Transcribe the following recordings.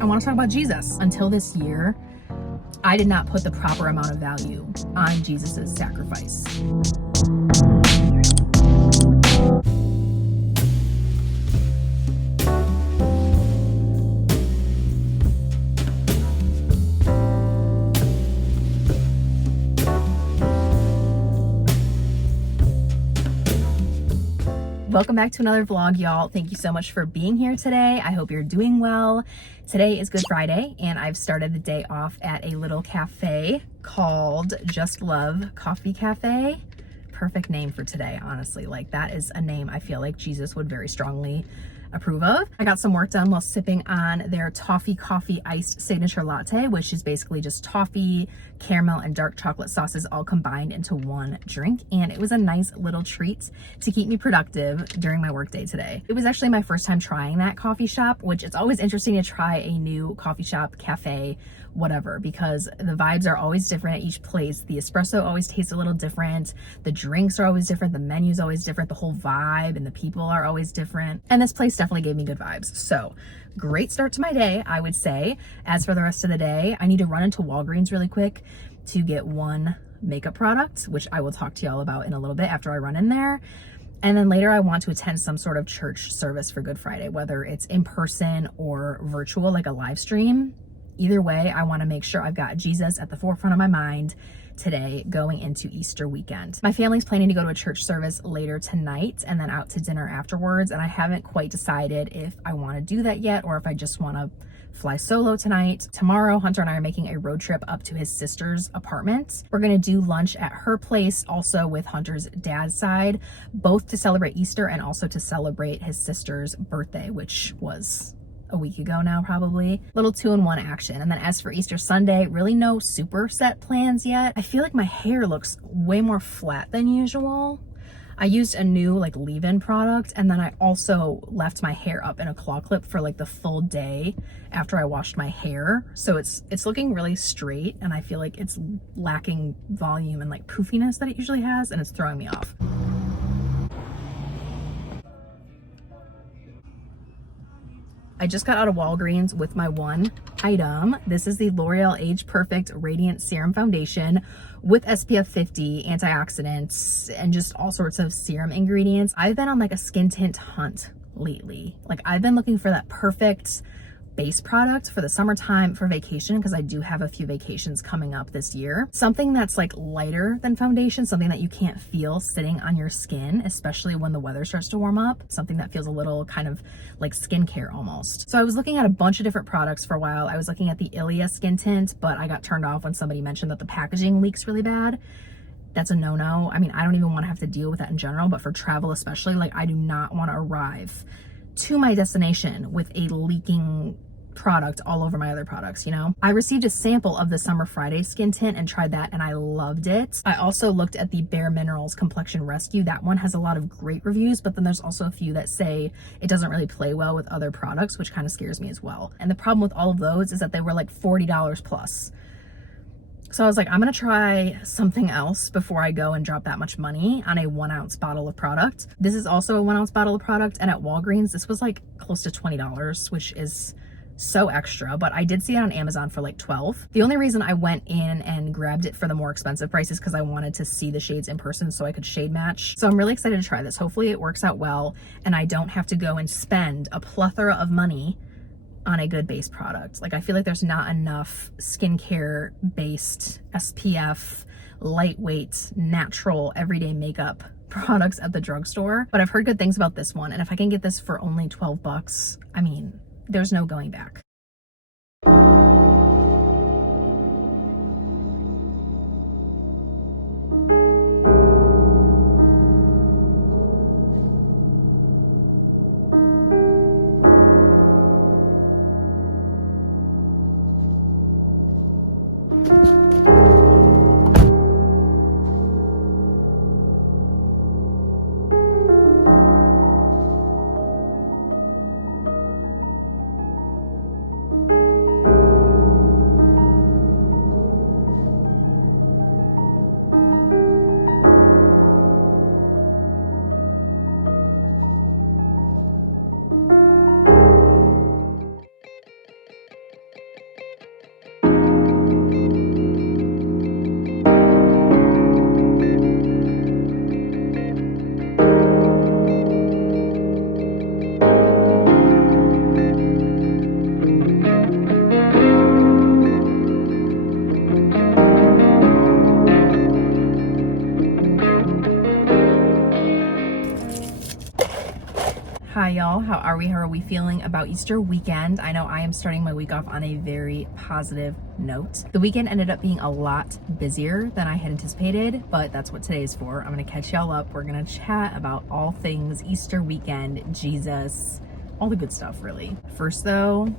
I want to talk about Jesus. Until this year, I did not put the proper amount of value on Jesus's sacrifice. Welcome back to another vlog, y'all. Thank you so much for being here today. I hope you're doing well. Today is Good Friday, and I've started the day off at a little cafe called Just Love Coffee Cafe. Perfect name for today, honestly. Like, that is a name I feel like Jesus would very strongly approve of. I got some work done while sipping on their toffee coffee iced signature latte, which is basically just toffee, caramel, and dark chocolate sauces all combined into one drink. And it was a nice little treat to keep me productive during my workday today. It was actually my first time trying that coffee shop, which it's always interesting to try a new coffee shop, cafe, whatever, because the vibes are always different at each place. The espresso always tastes a little different. The drinks are always different. The menu's always different. The whole vibe and the people are always different. And this place definitely gave me good vibes. So great start to my day, I would say. As for the rest of the day, I need to run into Walgreens really quick to get one makeup product, which I will talk to y'all about in a little bit after I run in there. And then later I want to attend some sort of church service for Good Friday, whether it's in person or virtual, like a live stream. Either way, I want to make sure I've got Jesus at the forefront of my mind today going into Easter weekend. My family's planning to go to a church service later tonight and then out to dinner afterwards. And I haven't quite decided if I want to do that yet or if I just want to fly solo tonight. Tomorrow, Hunter and I are making a road trip up to his sister's apartment. We're going to do lunch at her place, also with Hunter's dad's side, both to celebrate Easter and also to celebrate his sister's birthday, which was a week ago now, probably. Little 2-in-1 action. And then as for Easter Sunday, really no super set plans yet. I feel like my hair looks way more flat than usual. I used a new like leave-in product, and then I also left my hair up in a claw clip for like the full day after I washed my hair. So it's looking really straight, and I feel like it's lacking volume and like poofiness that it usually has, and it's throwing me off. I just got out of Walgreens with my one item. This is the L'Oreal Age Perfect Radiant Serum Foundation with SPF 50, antioxidants, and just all sorts of serum ingredients. I've been on like a skin tint hunt lately. Like, I've been looking for that perfect base product for the summertime, for vacation, because I do have a few vacations coming up this year. Something that's like lighter than foundation, something that you can't feel sitting on your skin, especially when the weather starts to warm up. Something that feels a little kind of like skincare almost. So I was looking at a bunch of different products for a while. I was looking at the Ilia skin tint, but I got turned off when somebody mentioned that the packaging leaks really bad. That's a no-no. I mean, I don't even want to have to deal with that in general, but for travel especially, like, I do not want to arrive to my destination with a leaking product all over my other products, you know? I received a sample of the Summer Friday skin tint and tried that, and I loved it. I also looked at the Bare Minerals Complexion Rescue. That one has a lot of great reviews, but then there's also a few that say it doesn't really play well with other products, which kind of scares me as well. And the problem with all of those is that they were like $40 plus. So I was like, I'm gonna try something else before I go and drop that much money on a 1-ounce bottle of product. This is also a 1-ounce bottle of product, and at Walgreens, this was like close to $20, which is so extra, but I did see it on Amazon for like $12. The only reason I went in and grabbed it for the more expensive price is because I wanted to see the shades in person so I could shade match. So I'm really excited to try this. Hopefully it works out well and I don't have to go and spend a plethora of money on a good base product. Like, I feel like there's not enough skincare based SPF, lightweight, natural, everyday makeup products at the drugstore, but I've heard good things about this one. And if I can get this for only 12 bucks, I mean, there's no going back. Hi y'all, how are we? How are we feeling about Easter weekend? I know I am starting my week off on a very positive note. The weekend ended up being a lot busier than I had anticipated, but that's what today is for. I'm gonna catch y'all up. We're gonna chat about all things Easter weekend, Jesus, all the good stuff really. First though,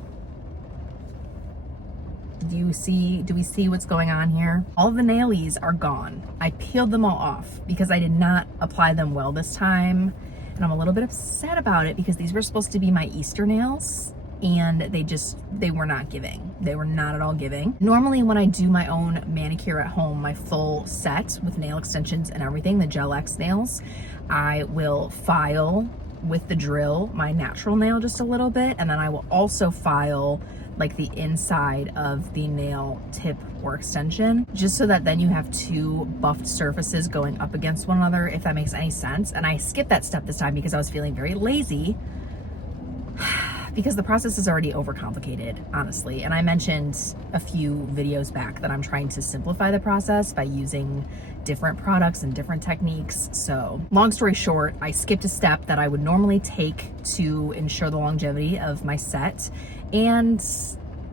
do we see what's going on here? All of the nailies are gone. I peeled them all off because I did not apply them well this time. And I'm a little bit upset about it because these were supposed to be my Easter nails and they were not giving. They were not at all giving. Normally when I do my own manicure at home, my full set with nail extensions and everything, the Gel X nails, I will file with the drill my natural nail just a little bit, and then I will also file like the inside of the nail tip or extension, just so that then you have two buffed surfaces going up against one another, if that makes any sense. And I skipped that step this time because I was feeling very lazy because the process is already overcomplicated, honestly. And I mentioned a few videos back that I'm trying to simplify the process by using different products and different techniques. So long story short, I skipped a step that I would normally take to ensure the longevity of my set. And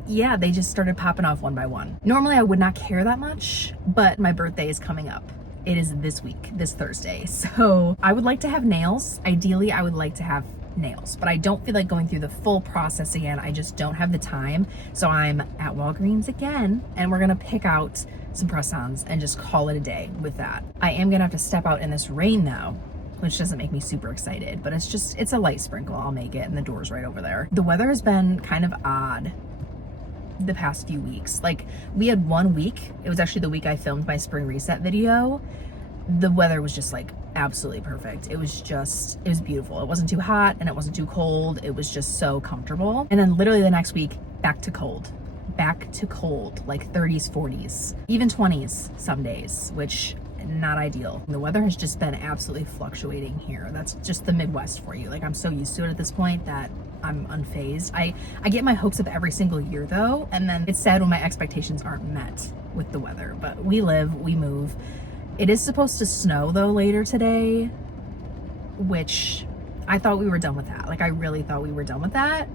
yeah, they just started popping off one by one. Normally I would not care that much, but my birthday is coming up. It is this week, this Thursday. So I would like to have nails. Ideally, I would like to have nails, but I don't feel like going through the full process again. I just don't have the time. So I'm at Walgreens again, and we're gonna pick out some press-ons and just call it a day with that. I am gonna have to step out in this rain though, which doesn't make me super excited, but it's a light sprinkle. I'll make it, and the door's right over there. The weather has been kind of odd the past few weeks. Like, we had 1 week, it was actually the week I filmed my spring reset video. The weather was just like absolutely perfect. It was beautiful. It wasn't too hot and it wasn't too cold. It was just so comfortable. And then literally the next week, back to cold, like 30s, 40s, even 20s some days, which not ideal. The weather has just been absolutely fluctuating here. That's just the Midwest for you. Like, I'm so used to it at this point that I'm unfazed. I get my hopes up every single year though, and then it's sad when my expectations aren't met with the weather, but we live, we move. It is supposed to snow though later today, which I thought we were done with that. Like, I really thought we were done with that.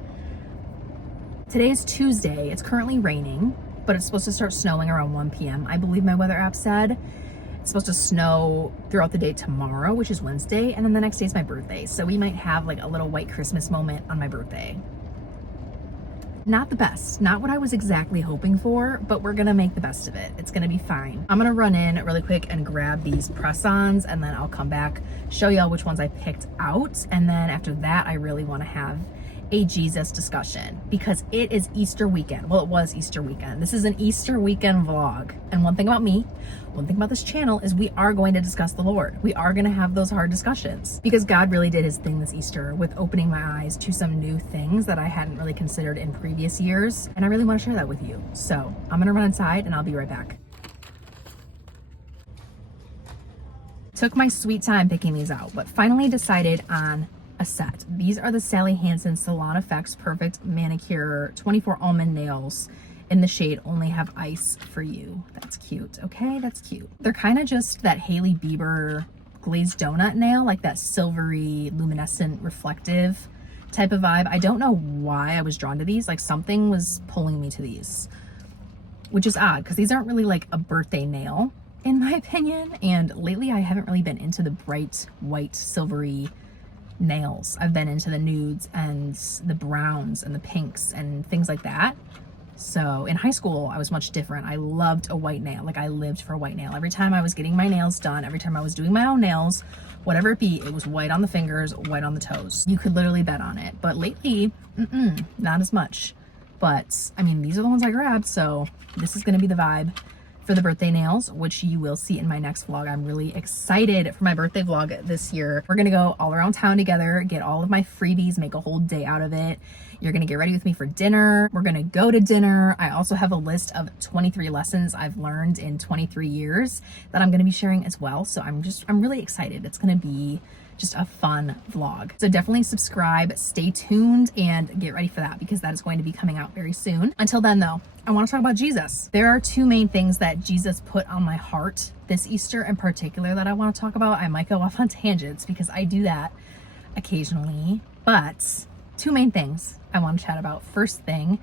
Today is Tuesday. It's currently raining, but it's supposed to start snowing around 1 p.m. I believe my weather app said. It's supposed to snow throughout the day tomorrow, which is Wednesday, and then the next day is my birthday. So we might have like a little white Christmas moment on my birthday. Not the best, not what I was exactly hoping for, but we're gonna make the best of it. It's gonna be fine. I'm gonna run in really quick and grab these press-ons, and then I'll come back, show y'all which ones I picked out. And then after that, I really wanna have a Jesus discussion because it is Easter weekend. Well, it was Easter weekend. This is an Easter weekend vlog. And one thing about me, one thing about this channel is we are going to discuss the Lord. We are going to have those hard discussions because God really did his thing this Easter with opening my eyes to some new things that I hadn't really considered in previous years. And I really want to share that with you. So I'm going to run inside and I'll be right back. Took my sweet time picking these out, but finally decided on a set. These are the Sally Hansen Salon Effects Perfect Manicure 24 Almond Nails in the shade Only Have Ice for You. That's cute. Okay, that's cute. They're kind of just that Hailey Bieber glazed donut nail, like that silvery, luminescent, reflective type of vibe. I don't know why I was drawn to these. Like, something was pulling me to these, which is odd because these aren't really like a birthday nail in my opinion. And lately I haven't really been into the bright white silvery nails. I've been into the nudes and the browns and the pinks and things like that. So in high school, I was much different. I loved a white nail. Like, I lived for a white nail. Every time I was getting my nails done, every time I was doing my own nails, whatever it be, it was white on the fingers, white on the toes. You could literally bet on it. But lately, not as much. But I mean, these are the ones I grabbed, so this is going to be the vibe for the birthday nails, which you will see in my next vlog. I'm really excited for my birthday vlog this year. We're gonna go all around town together, get all of my freebies, make a whole day out of it. You're gonna get ready with me for dinner. We're gonna go to dinner. I also have a list of 23 lessons I've learned in 23 years that I'm gonna be sharing as well. So I'm really excited. It's gonna be just a fun vlog. So definitely subscribe, stay tuned, and get ready for that because that is going to be coming out very soon. Until then though, I want to talk about Jesus. There are two main things that Jesus put on my heart this Easter in particular that I want to talk about. I might go off on tangents because I do that occasionally. But two main things I want to chat about. First thing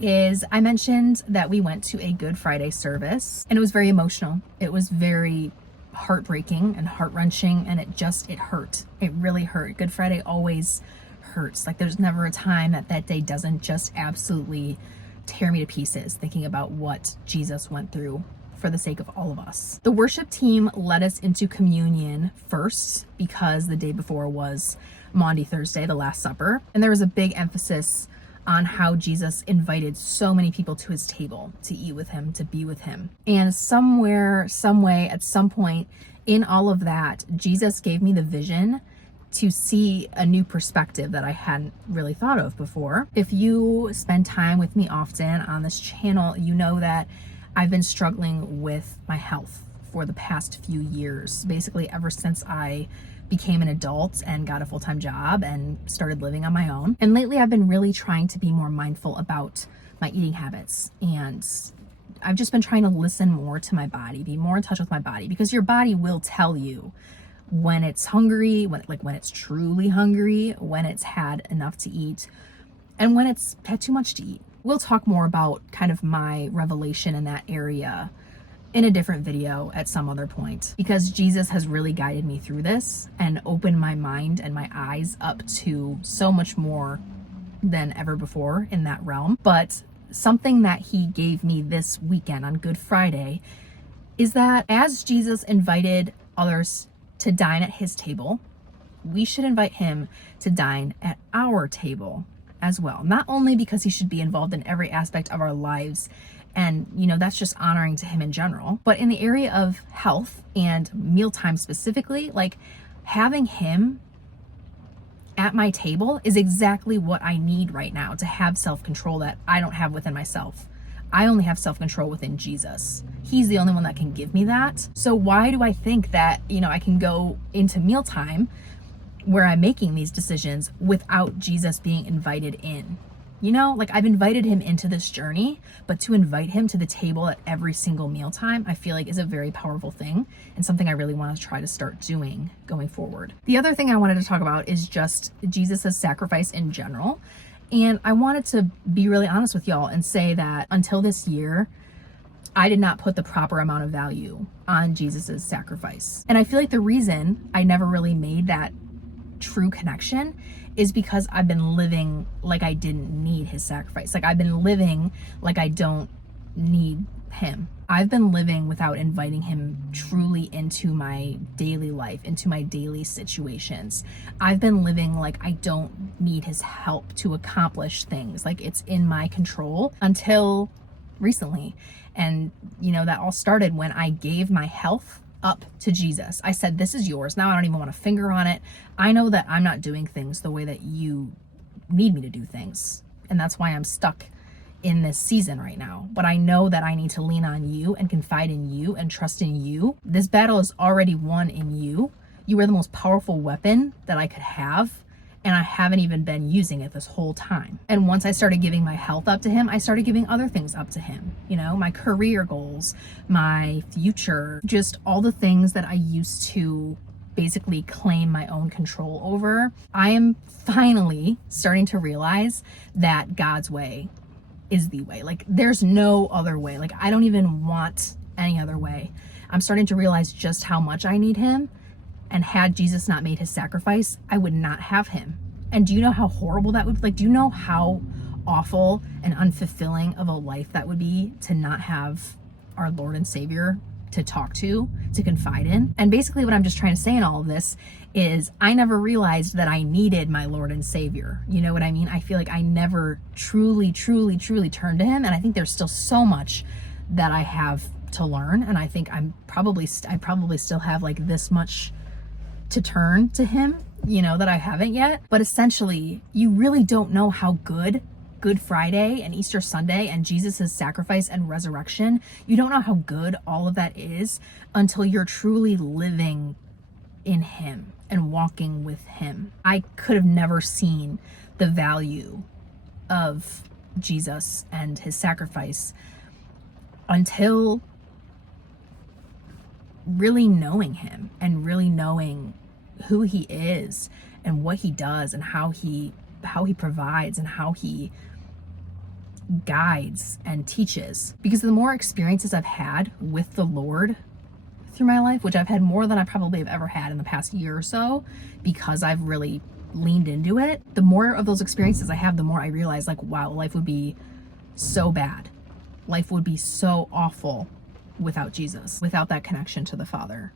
is I mentioned that we went to a Good Friday service and it was very emotional. It was very heartbreaking and heart-wrenching, and it hurt. It really hurt. Good Friday always hurts. Like there's never a time that day doesn't just absolutely tear me to pieces thinking about what Jesus went through for the sake of all of us. The worship team led us into communion first because the day before was Maundy Thursday, the Last Supper, and there was a big emphasis on how Jesus invited so many people to his table to eat with him, to be with him. And somewhere, some way, at some point in all of that, Jesus gave me the vision to see a new perspective that I hadn't really thought of before. If you spend time with me often on this channel, you know that I've been struggling with my health for the past few years, basically ever since I became an adult and got a full-time job and started living on my own. And lately I've been really trying to be more mindful about my eating habits, and I've just been trying to listen more to my body, be more in touch with my body, because your body will tell you when it's hungry, when it's truly hungry, when it's had enough to eat, and when it's had too much to eat. We'll talk more about kind of my revelation in that area in a different video at some other point, because Jesus has really guided me through this and opened my mind and my eyes up to so much more than ever before in that realm. But something that he gave me this weekend on Good Friday is that as Jesus invited others to dine at his table, we should invite him to dine at our table as well. Not only because he should be involved in every aspect of our lives, and that's just honoring to him in general, but in the area of health and mealtime specifically, like having him at my table is exactly what I need right now to have self-control that I don't have within myself. I only have self-control within Jesus. He's the only one that can give me that. So why do I think that, I can go into mealtime where I'm making these decisions without Jesus being invited in? I've invited him into this journey, but to invite him to the table at every single mealtime, I feel like is a very powerful thing and something I really want to try to start doing going forward. The other thing I wanted to talk about is just Jesus' sacrifice in general. And I wanted to be really honest with y'all and say that until this year, I did not put the proper amount of value on Jesus' sacrifice. And I feel like the reason I never really made that true connection is because I've been living like I didn't need his sacrifice. Like I've been living like I don't need him. I've been living without inviting him truly into my daily life, into my daily situations. I've been living like I don't need his help to accomplish things, like it's in my control, until recently. And that all started when I gave my health up to Jesus. I said, this is yours. Now I don't even want a finger on it. I know that I'm not doing things the way that you need me to do things. And that's why I'm stuck in this season right now. But I know that I need to lean on you and confide in you and trust in you. This battle is already won in you. You are the most powerful weapon that I could have, and I haven't even been using it this whole time. And once I started giving my health up to him, I started giving other things up to him. My career goals, my future, just all the things that I used to basically claim my own control over. I am finally starting to realize that God's way is the way. Like there's no other way. Like I don't even want any other way. I'm starting to realize just how much I need him. And had Jesus not made his sacrifice, I would not have him. And do you know how horrible that would be? Like, do you know how awful and unfulfilling of a life that would be to not have our Lord and Savior to talk to confide in? And basically what I'm just trying to say in all of this is I never realized that I needed my Lord and Savior. You know what I mean? I feel like I never truly turned to him. And I think there's still so much that I have to learn. And I think I probably still have like this much to turn to him, that I haven't yet. But essentially, you really don't know how Good Friday and Easter Sunday and Jesus' sacrifice and resurrection, you don't know how good all of that is until you're truly living in him and walking with him. I could have never seen the value of Jesus and his sacrifice until really knowing him and really knowing who he is and what he does and how he provides and how he guides and teaches. Because the more experiences I've had with the Lord through my life, which I've had more than I probably have ever had in the past year or so, because I've really leaned into it, the more of those experiences I have, the more I realize, like, wow, life would be so bad. Life would be so awful without Jesus, without that connection to the Father.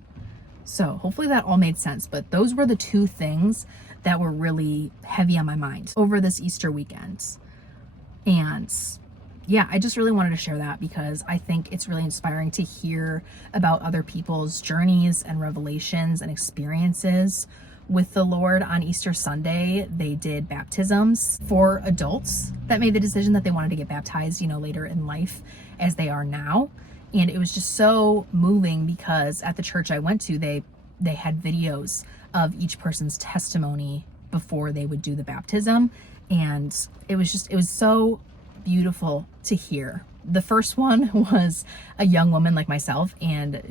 So hopefully that all made sense. But those were the two things that were really heavy on my mind over this Easter weekend. And yeah, I just really wanted to share that because I think it's really inspiring to hear about other people's journeys and revelations and experiences with the Lord. On Easter Sunday, they did baptisms for adults that made the decision that they wanted to get baptized, later in life as they are now. And it was just so moving because at the church I went to, they had videos of each person's testimony before they would do the baptism. And it was so beautiful to hear. The first one was a young woman like myself, and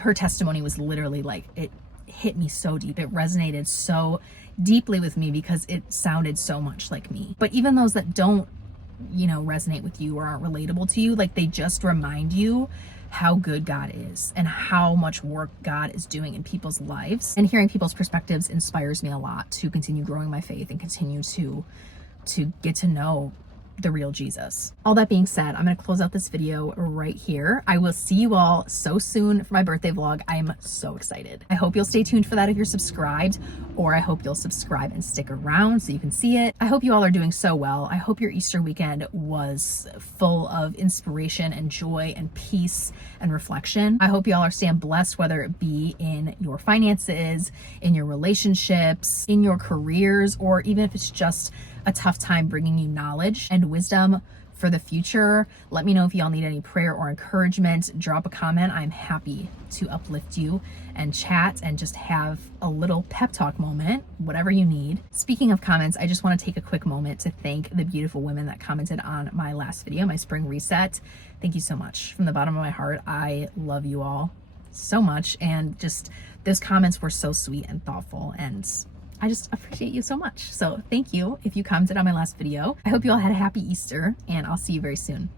her testimony was literally like, it hit me so deep. It resonated so deeply with me because it sounded so much like me. But even those that don't, resonate with you or aren't relatable to you, like, they just remind you how good God is and how much work God is doing in people's lives. And hearing people's perspectives inspires me a lot to continue growing my faith and continue to get to know the real Jesus. All that being said, I'm going to close out this video right here. I will see you all so soon for my birthday vlog. I am so excited. I hope you'll stay tuned for that if you're subscribed, or I hope you'll subscribe and stick around so you can see it. I hope you all are doing so well. I hope your Easter weekend was full of inspiration and joy and peace and reflection. I hope you all are staying blessed, whether it be in your finances, in your relationships, in your careers, or even if it's just a tough time bringing you knowledge and wisdom for the future. Let me know if y'all need any prayer or encouragement. Drop a comment. I'm happy to uplift you and chat and just have a little pep talk moment, whatever you need. Speaking of comments, I just want to take a quick moment to thank the beautiful women that commented on my last video, my spring reset. Thank you so much. From the bottom of my heart, I love you all so much. And just those comments were so sweet and thoughtful, and I just appreciate you so much. So thank you if you commented on my last video. I hope you all had a happy Easter, and I'll see you very soon.